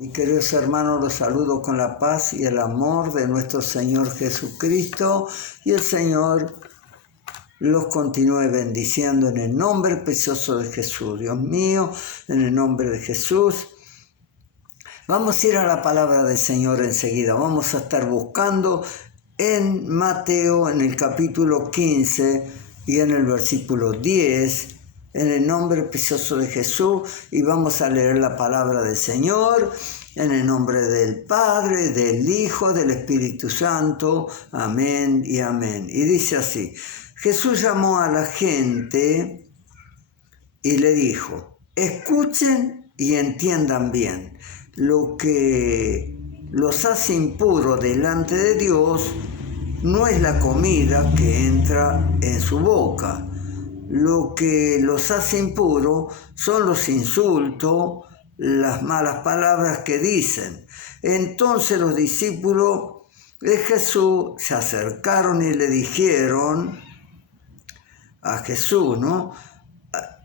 Mis queridos hermanos, los saludo con la paz y el amor de nuestro Señor Jesucristo, y el Señor los continúe bendiciendo en el nombre precioso de Jesús. Dios mío, en el nombre de Jesús. Vamos a ir a la palabra del Señor enseguida. Vamos a estar buscando en Mateo, en el capítulo 15 y en el versículo 10, en el nombre precioso de Jesús, y vamos a leer la palabra del Señor en el nombre del Padre, del Hijo, del Espíritu Santo. Amén y amén. Y dice así: Jesús llamó a la gente y le dijo: escuchen y entiendan bien. Lo que los hace impuros delante de Dios no es la comida que entra en su boca. Lo que los hace impuros son los insultos, las malas palabras que dicen. Entonces los discípulos de Jesús se acercaron y le dijeron a Jesús,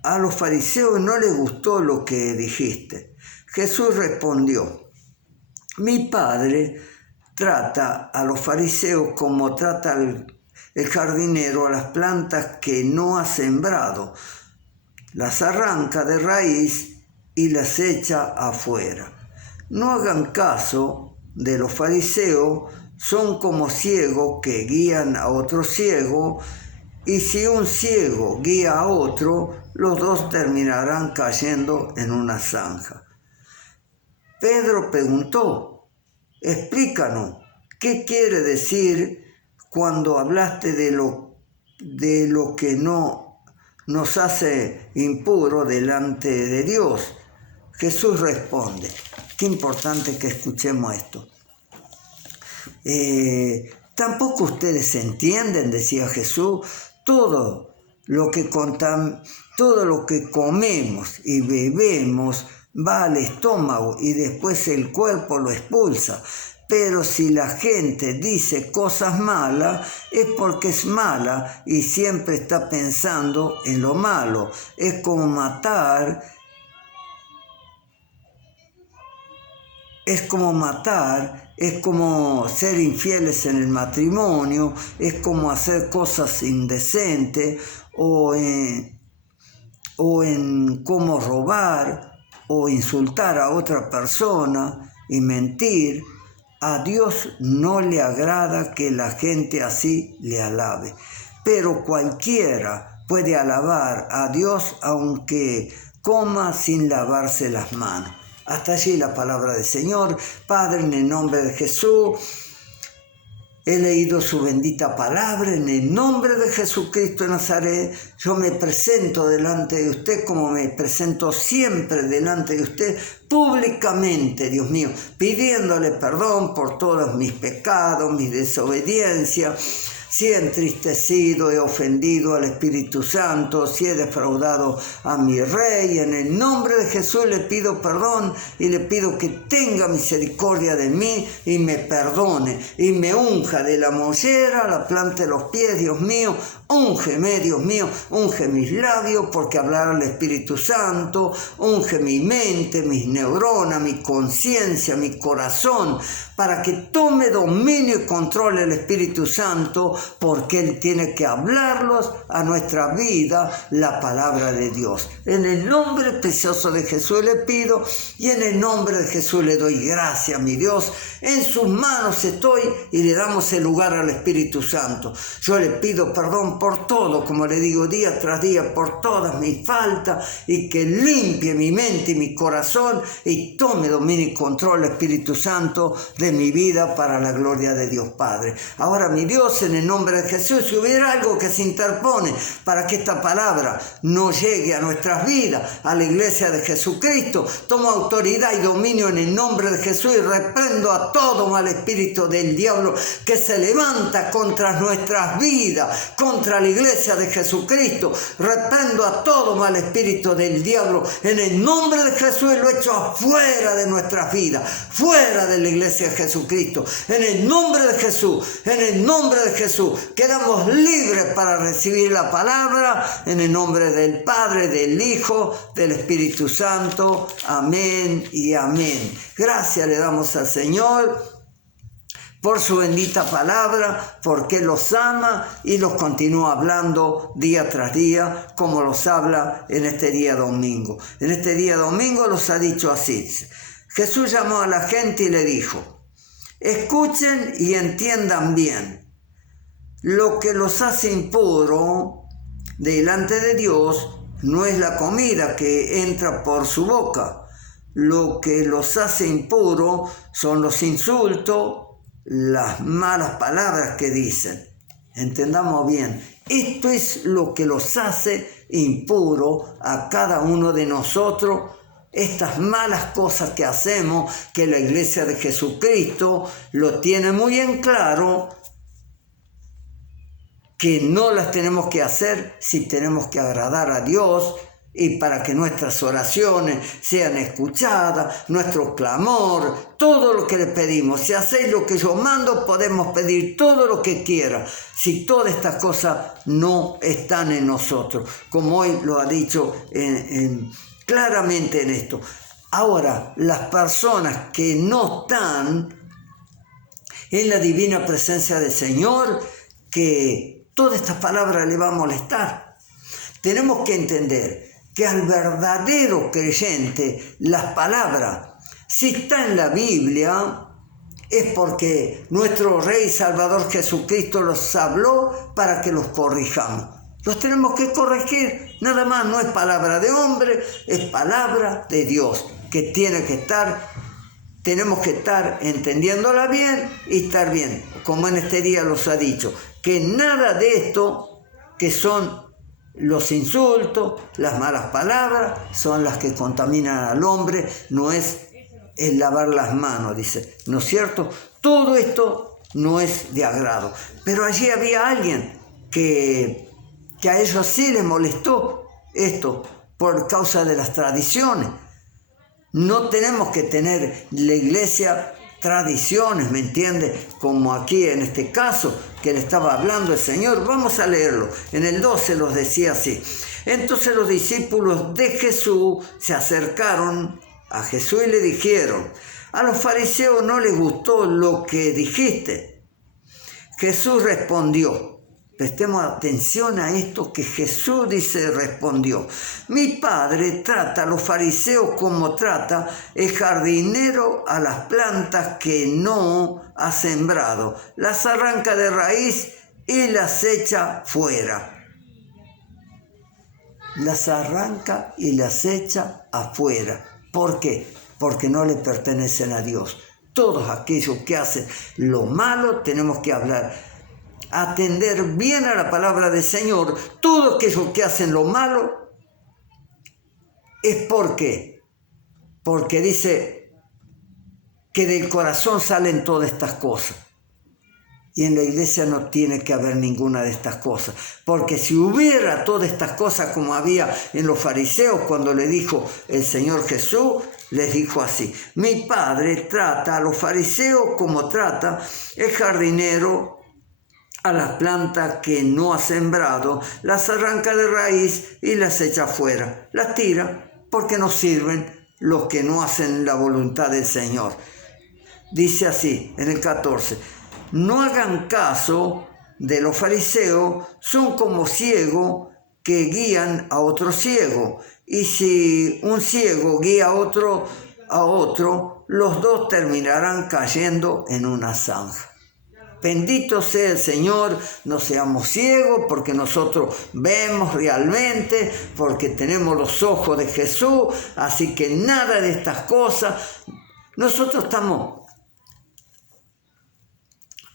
a los fariseos no les gustó lo que dijiste. Jesús respondió: mi Padre trata a los fariseos como trata el jardinero a las plantas que no ha sembrado. Las arranca de raíz y las echa afuera. No hagan caso de los fariseos, son como ciegos que guían a otro ciego, y si un ciego guía a otro, los dos terminarán cayendo en una zanja. Pedro preguntó: explícanos, ¿qué quiere decir cuando hablaste de lo que no nos hace impuro delante de Dios? Jesús responde. Qué importante que escuchemos esto. Tampoco ustedes entienden, decía Jesús, todo lo que comemos y bebemos va al estómago y después el cuerpo lo expulsa. Pero si la gente dice cosas malas, es porque es mala y siempre está pensando en lo malo. Es como matar, es como ser infieles en el matrimonio, es como hacer cosas indecentes, o en cómo robar o insultar a otra persona y mentir. A Dios no le agrada que la gente así le alabe, pero cualquiera puede alabar a Dios aunque coma sin lavarse las manos. Hasta allí la palabra del Señor. Padre, en el nombre de Jesús, he leído su bendita palabra. En el nombre de Jesucristo de Nazaret, yo me presento delante de usted como me presento siempre delante de usted, públicamente, Dios mío, pidiéndole perdón por todos mis pecados, mis desobediencias. Si he entristecido, he ofendido al Espíritu Santo, si he defraudado a mi Rey, en el nombre de Jesús le pido perdón y le pido que tenga misericordia de mí y me perdone y me unja de la mollera a la planta de los pies, Dios mío. Úngeme, Dios mío, unge mis labios, porque hablar al Espíritu Santo, unge mi mente, mis neuronas, mi conciencia, mi corazón, para que tome dominio y controle el Espíritu Santo, porque Él tiene que hablarlos a nuestra vida, la palabra de Dios. En el nombre precioso de Jesús le pido, y en el nombre de Jesús le doy gracias, mi Dios. En sus manos estoy y le damos el lugar al Espíritu Santo. Yo le pido perdón por todo, como le digo día tras día, por todas mis faltas, y que limpie mi mente y mi corazón y tome dominio y control, Espíritu Santo, de mi vida para la gloria de Dios Padre. Ahora, mi Dios, en el nombre de Jesús, si hubiera algo que se interpone para que esta palabra no llegue a nuestras vidas, a la iglesia de Jesucristo, tomo autoridad y dominio en el nombre de Jesús y reprendo a todo mal espíritu del diablo que se levanta contra nuestras vidas, contra la iglesia de Jesucristo. Reprendo a todo mal espíritu del diablo en el nombre de Jesús y lo echo afuera de nuestras vidas, fuera de la iglesia de Jesucristo, en el nombre de Jesús, en el nombre de Jesús. Jesús. Quedamos libres para recibir la palabra en el nombre del Padre, del Hijo, del Espíritu Santo. Amén y amén. Gracias le damos al Señor por su bendita palabra, porque los ama y los continúa hablando día tras día, como los habla en este día domingo. En este día domingo los ha dicho así. Jesús llamó a la gente y le dijo: escuchen y entiendan bien. Lo que los hace impuro delante de Dios no es la comida que entra por su boca. Lo que los hace impuro son los insultos, las malas palabras que dicen. Entendamos bien, esto es lo que los hace impuro a cada uno de nosotros, estas malas cosas que hacemos, que la Iglesia de Jesucristo lo tiene muy en claro, que no las tenemos que hacer si tenemos que agradar a Dios, y para que nuestras oraciones sean escuchadas, nuestro clamor, todo lo que le pedimos. Si hacéis lo que yo mando, podemos pedir todo lo que quiera, si todas estas cosas no están en nosotros, como hoy lo ha dicho claramente en esto. Ahora, las personas que no están en la divina presencia del Señor, que toda esta palabra le va a molestar. Tenemos que entender que al verdadero creyente las palabras, si está en la Biblia, es porque nuestro Rey Salvador Jesucristo los habló para que los corrijamos. Los tenemos que corregir, nada más, no es palabra de hombre, es palabra de Dios, que tiene que estar, tenemos que estar entendiéndola bien y estar bien, como en este día los ha dicho, que nada de esto que son los insultos, las malas palabras, son las que contaminan al hombre, no es el lavar las manos, dice, ¿no es cierto? Todo esto no es de agrado. Pero allí había alguien que a ellos sí les molestó esto por causa de las tradiciones. No tenemos que tener la iglesia tradiciones, ¿me entiende? Como aquí en este caso que le estaba hablando el Señor. Vamos a leerlo. En el 12 los decía así: entonces los discípulos de Jesús se acercaron a Jesús y le dijeron: a los fariseos no les gustó lo que dijiste. Jesús respondió. Prestemos atención a esto que Jesús dice, respondió: mi Padre trata a los fariseos como trata el jardinero a las plantas que no ha sembrado. Las arranca de raíz y las echa fuera. Las arranca y las echa afuera. ¿Por qué? Porque no le pertenecen a Dios. Todos aquellos que hacen lo malo tenemos que atender bien a la palabra del Señor. Todos aquellos que hacen lo malo es porque dice que del corazón salen todas estas cosas. Y en la iglesia no tiene que haber ninguna de estas cosas. Porque si hubiera todas estas cosas como había en los fariseos, cuando le dijo el Señor Jesús, les dijo así: mi Padre trata a los fariseos como trata el jardinero a las plantas que no ha sembrado, las arranca de raíz y las echa fuera. Las tira porque no sirven los que no hacen la voluntad del Señor. Dice así en el 14: no hagan caso de los fariseos, son como ciegos que guían a otro ciego. Y si un ciego guía a otro, los dos terminarán cayendo en una zanja. Bendito sea el Señor, no seamos ciegos porque nosotros vemos realmente, porque tenemos los ojos de Jesús, así que nada de estas cosas. Nosotros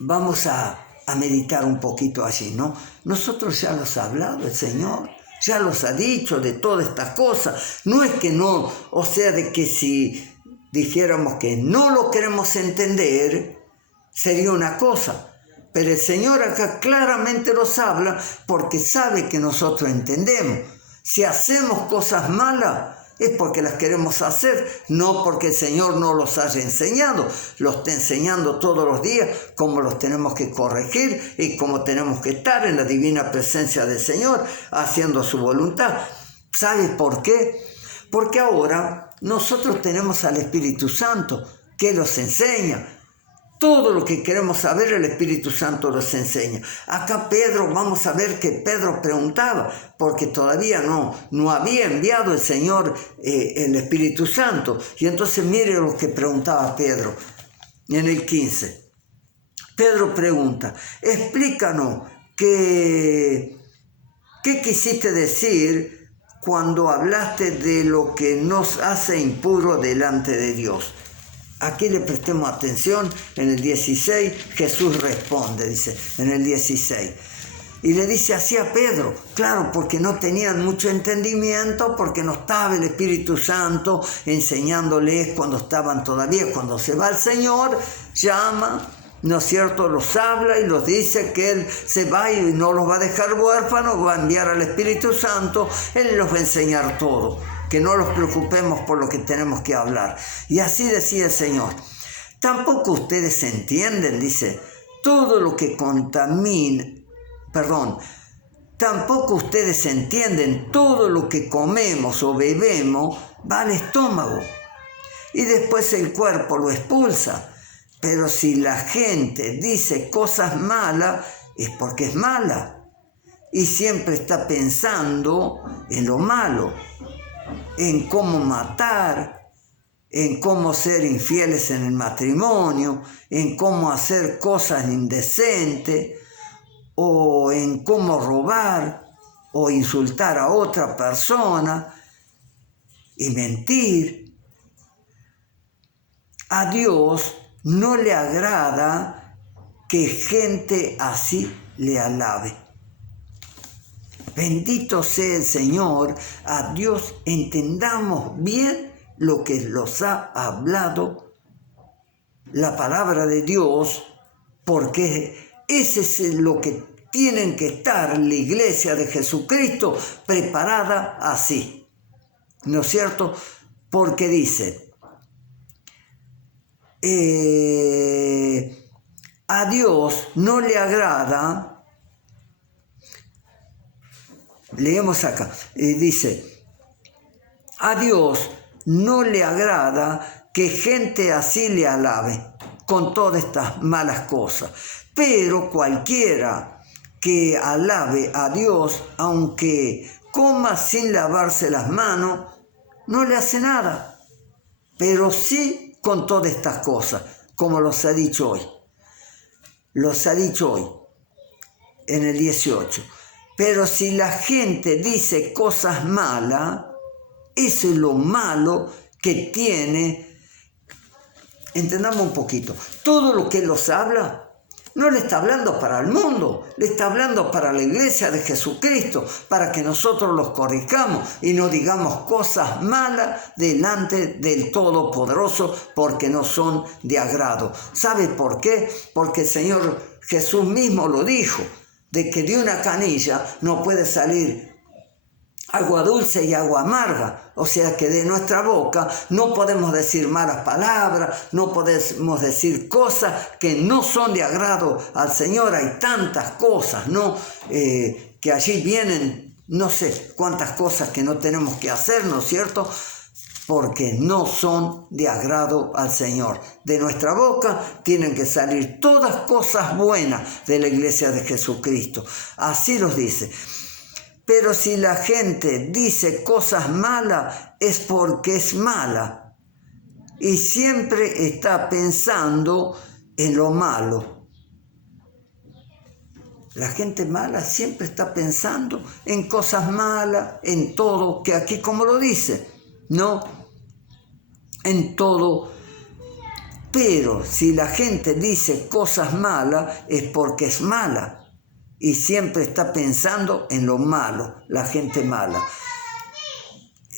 vamos a meditar un poquito allí, ¿no? Nosotros ya los ha hablado el Señor, ya los ha dicho de todas estas cosas. No es que no, o sea, de que si dijéramos que no lo queremos entender, sería una cosa. Pero el Señor acá claramente nos habla porque sabe que nosotros entendemos. Si hacemos cosas malas, es porque las queremos hacer, no porque el Señor no los haya enseñado. Los está enseñando todos los días cómo los tenemos que corregir y cómo tenemos que estar en la divina presencia del Señor, haciendo su voluntad. ¿Sabe por qué? Porque ahora nosotros tenemos al Espíritu Santo que los enseña. Todo lo que queremos saber, el Espíritu Santo nos enseña. Acá Pedro, vamos a ver que Pedro preguntaba, porque todavía no había enviado el Señor el Espíritu Santo. Y entonces mire lo que preguntaba Pedro en el 15. Pedro pregunta, explícanos qué quisiste decir cuando hablaste de lo que nos hace impuro delante de Dios. Aquí le prestemos atención, en el 16 Jesús responde, dice, en el 16. Y le dice así a Pedro, claro, porque no tenían mucho entendimiento, porque no estaba el Espíritu Santo enseñándoles cuando estaban todavía. Cuando se va el Señor, llama, ¿no es cierto?, los habla y los dice que Él se va y no los va a dejar huérfanos, va a enviar al Espíritu Santo, Él los va a enseñar todo. Que no nos preocupemos por lo que tenemos que hablar. Y así decía el Señor. Tampoco ustedes entienden, dice, todo lo que tampoco ustedes entienden todo lo que comemos o bebemos va al estómago y después el cuerpo lo expulsa. Pero si la gente dice cosas malas, es porque es mala y siempre está pensando en lo malo, en cómo matar, en cómo ser infieles en el matrimonio, en cómo hacer cosas indecentes, o en cómo robar, o insultar a otra persona, y mentir. A Dios no le agrada que gente así le alabe. Bendito sea el Señor, a Dios entendamos bien lo que nos ha hablado la palabra de Dios, porque ese es lo que tienen que estar la iglesia de Jesucristo preparada así, ¿no es cierto? Porque dice, a Dios no le agrada. Leemos acá, dice, a Dios no le agrada que gente así le alabe con todas estas malas cosas, pero cualquiera que alabe a Dios, aunque coma sin lavarse las manos, no le hace nada, pero sí con todas estas cosas, como los ha dicho hoy. Los ha dicho hoy, en el 18. Pero si la gente dice cosas malas, eso es lo malo que tiene. Entendamos un poquito. Todo lo que Él nos habla, no le está hablando para el mundo, le está hablando para la iglesia de Jesucristo, para que nosotros los corrijamos y no digamos cosas malas delante del Todopoderoso, porque no son de agrado. ¿Sabe por qué? Porque el Señor Jesús mismo lo dijo, de que de una canilla no puede salir agua dulce y agua amarga. O sea que de nuestra boca no podemos decir malas palabras, no podemos decir cosas que no son de agrado al Señor. Hay tantas cosas, ¿no? Que allí vienen, no sé cuántas cosas que no tenemos que hacer, ¿no es cierto?, porque no son de agrado al Señor. De nuestra boca tienen que salir todas cosas buenas de la iglesia de Jesucristo. Así los dice. Pero si la gente dice cosas malas, es porque es mala y siempre está pensando en lo malo. La gente mala siempre está pensando en cosas malas, en todo, que aquí como lo dice, ¿no? En todo. Pero si la gente dice cosas malas, es porque es mala y siempre está pensando en lo malo, la gente mala.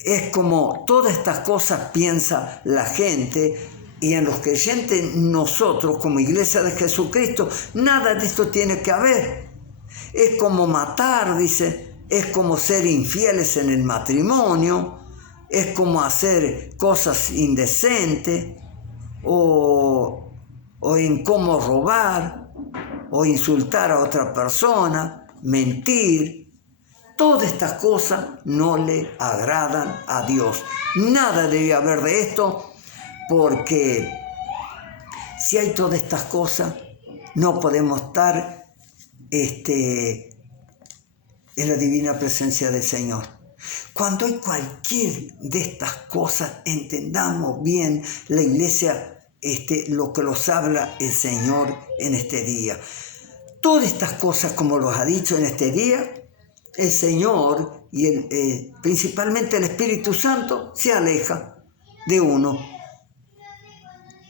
Es como todas estas cosas piensa la gente, y en los creyentes, nosotros como iglesia de Jesucristo, nada de esto tiene que haber. Es como matar, dice, es como ser infieles en el matrimonio, es como hacer cosas indecentes, o en cómo robar, o insultar a otra persona, mentir. Todas estas cosas no le agradan a Dios. Nada debe haber de esto, porque si hay todas estas cosas, no podemos estar en la divina presencia del Señor. Cuando hay cualquier de estas cosas, entendamos bien la iglesia, lo que nos habla el Señor en este día. Todas estas cosas, como los ha dicho en este día, el Señor y principalmente el Espíritu Santo se aleja de uno.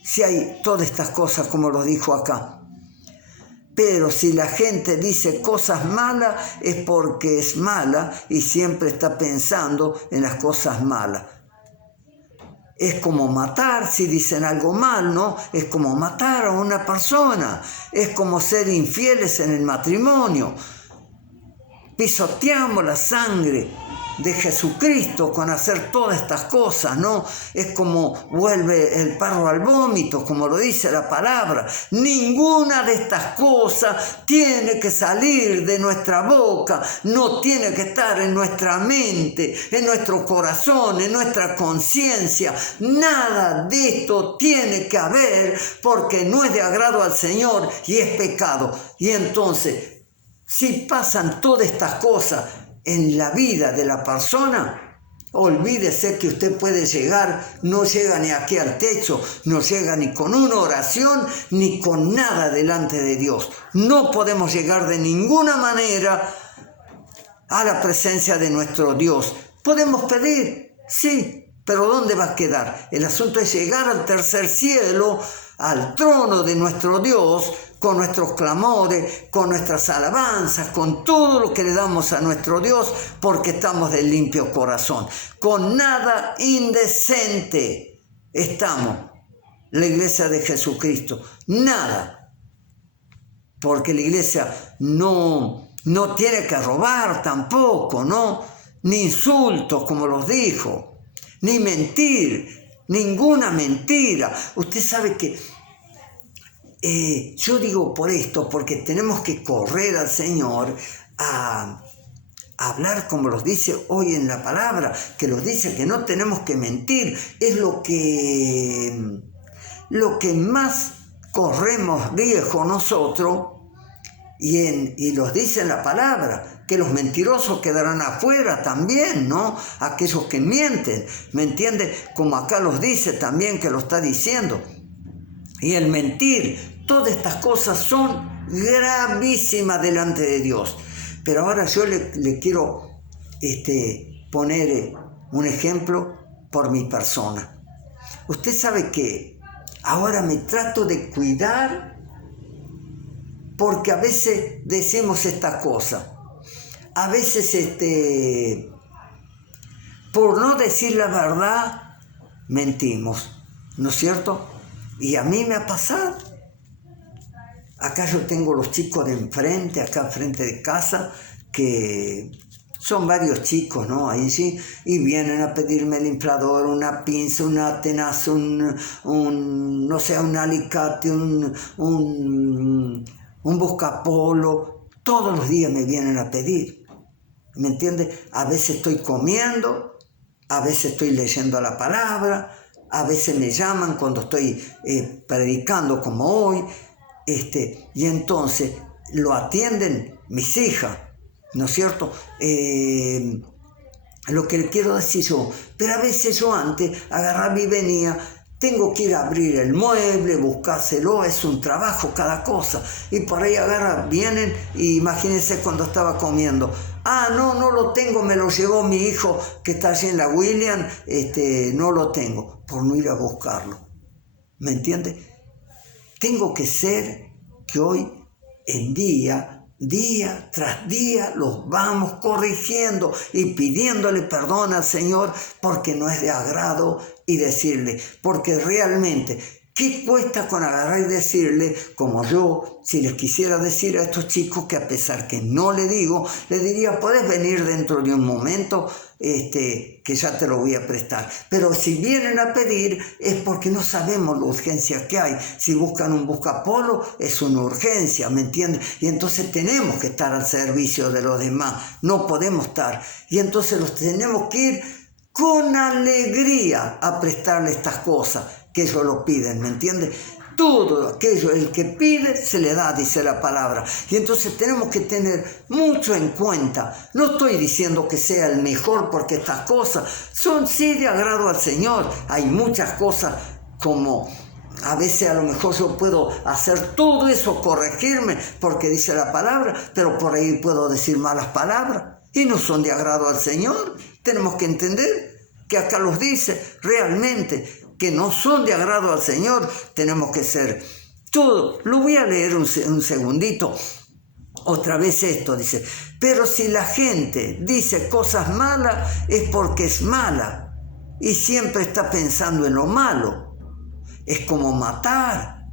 Si hay todas estas cosas, como lo dijo acá. Pero si la gente dice cosas malas, es porque es mala y siempre está pensando en las cosas malas. Es como matar, si dicen algo mal, ¿no? Es como matar a una persona. Es como ser infieles en el matrimonio. Pisoteamos la sangre de Jesucristo con hacer todas estas cosas, ¿no? Es como vuelve el perro al vómito, como lo dice la palabra. Ninguna de estas cosas tiene que salir de nuestra boca, no tiene que estar en nuestra mente, en nuestro corazón, en nuestra conciencia. Nada de esto tiene que haber, porque no es de agrado al Señor y es pecado. Y entonces, si pasan todas estas cosas en la vida de la persona, olvídese que usted puede llegar, no llega ni aquí al techo, no llega ni con una oración, ni con nada delante de Dios. No podemos llegar de ninguna manera a la presencia de nuestro Dios. Podemos pedir, sí, pero ¿dónde va a quedar? El asunto es llegar al tercer cielo, al trono de nuestro Dios, con nuestros clamores, con nuestras alabanzas, con todo lo que le damos a nuestro Dios, porque estamos de limpio corazón. Con nada indecente estamos, la iglesia de Jesucristo. Nada. Porque la iglesia no tiene que robar tampoco, ¿no? Ni insultos, como los dijo, ni mentir, ninguna mentira. Usted sabe que yo digo por esto, porque tenemos que correr al Señor a hablar como los dice hoy en la palabra, que los dice que no tenemos que mentir. Es lo que más corremos riesgo nosotros, y los dice en la palabra, que los mentirosos quedarán afuera también, ¿no? Aquellos que mienten, ¿me entiende? Como acá los dice también, que lo está diciendo. Y el mentir, todas estas cosas son gravísimas delante de Dios. Pero ahora yo le quiero poner un ejemplo por mi persona. Usted sabe que ahora me trato de cuidar, porque a veces decimos estas cosas. A veces, por no decir la verdad, mentimos, ¿no es cierto? Y a mí me ha pasado. Acá yo tengo los chicos de enfrente, acá enfrente de casa, que son varios chicos, ¿no? Ahí sí, y vienen a pedirme el inflador, una pinza, una tenaza, no sé, un alicate, un buscapolo. Todos los días me vienen a pedir, ¿me entiendes? A veces estoy comiendo, a veces estoy leyendo la palabra, a veces me llaman cuando estoy predicando como hoy, y entonces lo atienden mis hijas, ¿no es cierto? Lo que le quiero decir yo, pero a veces yo antes agarraba y venía, tengo que ir a abrir el mueble, buscárselo, es un trabajo cada cosa, y por ahí vienen, y imagínense cuando estaba comiendo, no lo tengo, me lo llevó mi hijo que está allí en la William, no lo tengo, por no ir a buscarlo, ¿me entiende? Tengo que ser que hoy en día tras día los vamos corrigiendo y pidiéndole perdón al Señor, porque no es de agrado, y decirle, porque realmente ¿Qué cuesta con agarrar y decirle, como yo, si les quisiera decir a estos chicos que a pesar que no le digo, le diría, podés venir dentro de un momento, que ya te lo voy a prestar? Pero si vienen a pedir es porque no sabemos la urgencia que hay. Si buscan un buscapolo es una urgencia, ¿me entiendes? Y entonces tenemos que estar al servicio de los demás, no podemos estar. Y entonces los tenemos que ir con alegría a prestarle estas cosas que ellos lo piden, ¿me entiendes? Todo aquello, el que pide, se le da, dice la palabra. Y entonces tenemos que tener mucho en cuenta. No estoy diciendo que sea el mejor, porque estas cosas son sí de agrado al Señor. Hay muchas cosas como a veces a lo mejor yo puedo hacer todo eso, corregirme, porque dice la palabra, pero por ahí puedo decir malas palabras y no son de agrado al Señor. Tenemos que entender que acá los dice realmente que no son de agrado al Señor. Tenemos que ser todo. Lo voy a leer un segundito. Otra vez esto dice, pero si la gente dice cosas malas es porque es mala y siempre está pensando en lo malo. Es como matar,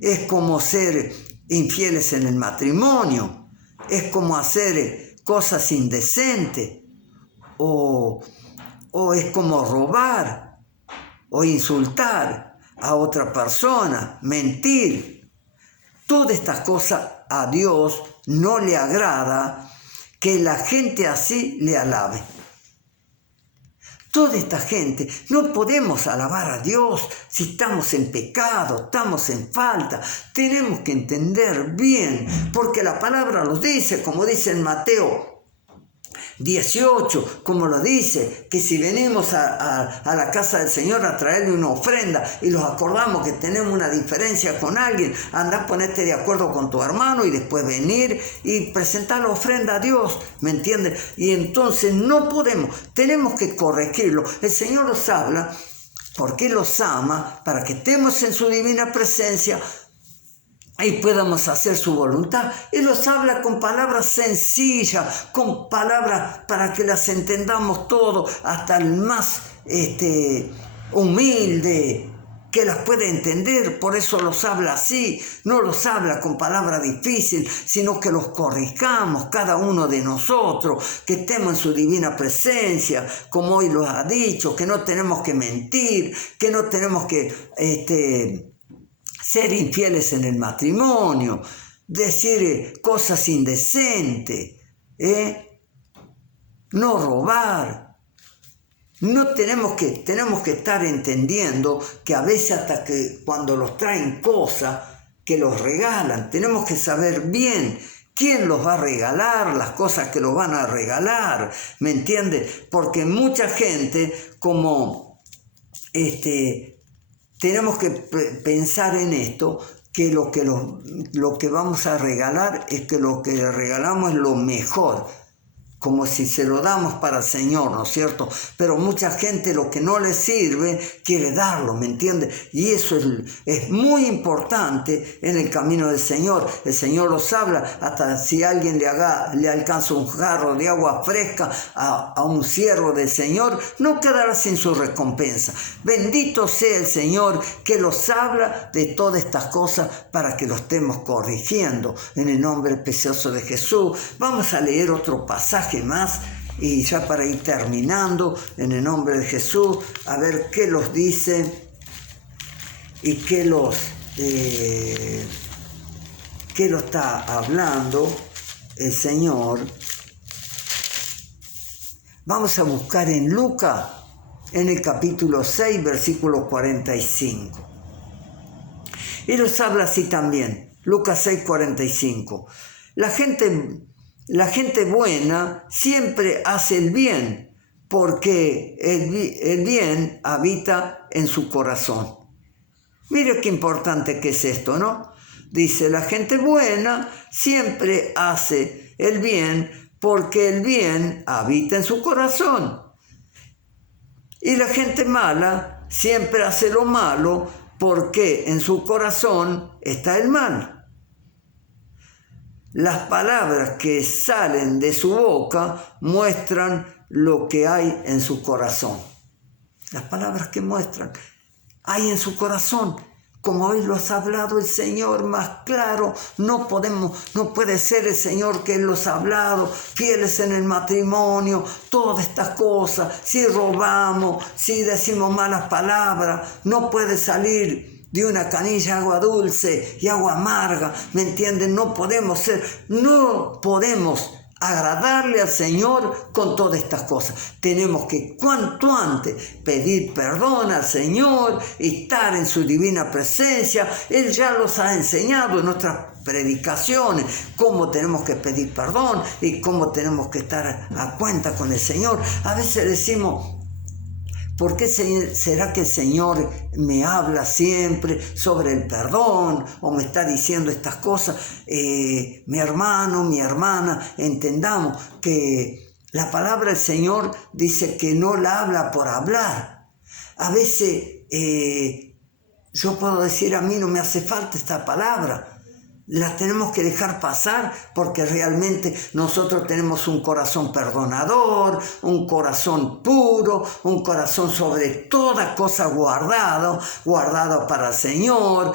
es como ser infieles en el matrimonio, es como hacer cosas indecentes, o es como robar, o insultar a otra persona, mentir. Todas estas cosas a Dios no le agrada que la gente así le alabe. Toda esta gente, no podemos alabar a Dios si estamos en pecado, estamos en falta. Tenemos que entender bien, porque la palabra lo dice, como dice en Mateo 18, como lo dice, que si venimos a la casa del Señor a traerle una ofrenda y los acordamos que tenemos una diferencia con alguien, anda a ponerte de acuerdo con tu hermano y después venir y presentar la ofrenda a Dios, ¿me entiendes? Y entonces no podemos, tenemos que corregirlo. El Señor nos habla porque los ama, para que estemos en su divina presencia y podamos hacer su voluntad. Él nos habla con palabras sencillas, con palabras para que las entendamos todos, hasta el más humilde que las puede entender. Por eso los habla así, no los habla con palabras difíciles, sino que los corrijamos cada uno de nosotros, que estemos en su divina presencia, como hoy los ha dicho, que no tenemos que mentir, que no tenemos que ser infieles en el matrimonio, decir cosas indecentes, no robar. No tenemos que estar entendiendo que a veces hasta que cuando los traen cosas que los regalan, tenemos que saber bien quién los va a regalar, las cosas que los van a regalar, ¿me entiendes? Porque mucha gente como tenemos que pensar en esto, que lo que vamos a regalar es que lo que le regalamos es lo mejor, como si se lo damos para el Señor, ¿no es cierto? Pero mucha gente lo que no le sirve quiere darlo, ¿me entiendes? Y eso es muy importante en el camino del Señor. El Señor los habla, hasta si alguien le alcanza un jarro de agua fresca a un siervo del Señor, no quedará sin su recompensa. Bendito sea el Señor que los habla de todas estas cosas para que lo estemos corrigiendo en el nombre precioso de Jesús. Vamos a leer otro pasaje más y ya para ir terminando en el nombre de Jesús, a ver qué los dice y qué lo está hablando el Señor. Vamos a buscar en Lucas, en el capítulo 6, versículo 45. Y nos habla así también, Lucas 6, 45. La gente buena siempre hace el bien, porque el bien habita en su corazón. Mire qué importante que es esto, ¿no? Dice, la gente buena siempre hace el bien, porque el bien habita en su corazón. Y la gente mala siempre hace lo malo, porque en su corazón está el mal. Las palabras que salen de su boca muestran lo que hay en su corazón. Las palabras que muestran hay en su corazón. como hoy los ha hablado el Señor más claro. No puede ser el Señor que Él los ha hablado, fieles en el matrimonio, todas estas cosas. Si robamos, si decimos malas palabras, no puede salir de una canilla agua dulce y agua amarga, ¿me entienden? No podemos agradarle al Señor con todas estas cosas. Tenemos que cuanto antes pedir perdón al Señor y estar en su divina presencia. Él ya los ha enseñado en nuestras predicaciones cómo tenemos que pedir perdón y cómo tenemos que estar a cuenta con el Señor. A veces decimos, ¿por qué será que el Señor me habla siempre sobre el perdón o me está diciendo estas cosas? Mi hermano, mi hermana, entendamos que la palabra del Señor dice que no la habla por hablar. A veces yo puedo decir, a mí no me hace falta esta palabra. Las tenemos que dejar pasar porque realmente nosotros tenemos un corazón perdonador, un corazón puro, un corazón sobre toda cosa guardado para el Señor.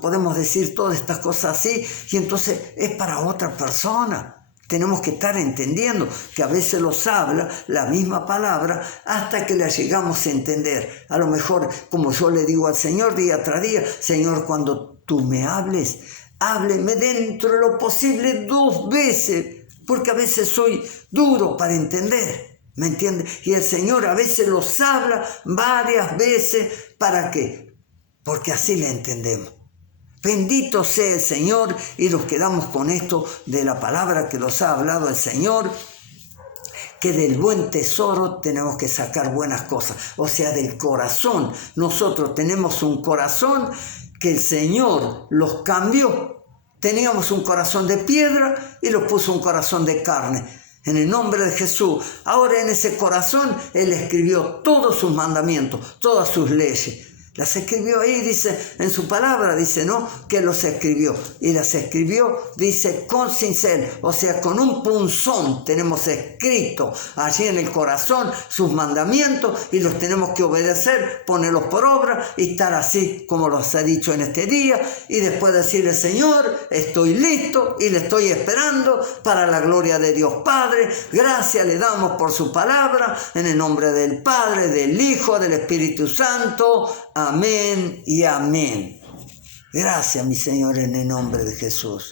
Podemos decir todas estas cosas así y entonces es para otra persona. Tenemos que estar entendiendo que a veces los habla la misma palabra hasta que la llegamos a entender. A lo mejor, como yo le digo al Señor día tras día, Señor, cuando tú me hables, hábleme dentro de lo posible 2 veces, porque a veces soy duro para entender, ¿me entiendes? Y el Señor a veces los habla varias veces, ¿para qué? Porque así le entendemos. Bendito sea el Señor, y nos quedamos con esto de la palabra que nos ha hablado el Señor, que del buen tesoro tenemos que sacar buenas cosas, o sea, del corazón. Nosotros tenemos un corazón que el Señor los cambió. Teníamos un corazón de piedra y los puso un corazón de carne. En el nombre de Jesús. Ahora en ese corazón Él escribió todos sus mandamientos, todas sus leyes. Las escribió ahí, dice, en su palabra, dice, ¿no? Que los escribió. Y las escribió, dice, con cincel, o sea, con un punzón tenemos escrito allí en el corazón sus mandamientos y los tenemos que obedecer, ponerlos por obra y estar así como los he dicho en este día. Y después decirle, Señor, estoy listo y le estoy esperando para la gloria de Dios Padre. Gracias le damos por su palabra, en el nombre del Padre, del Hijo, del Espíritu Santo. Amén y amén. Gracias, mi Señor, en el nombre de Jesús.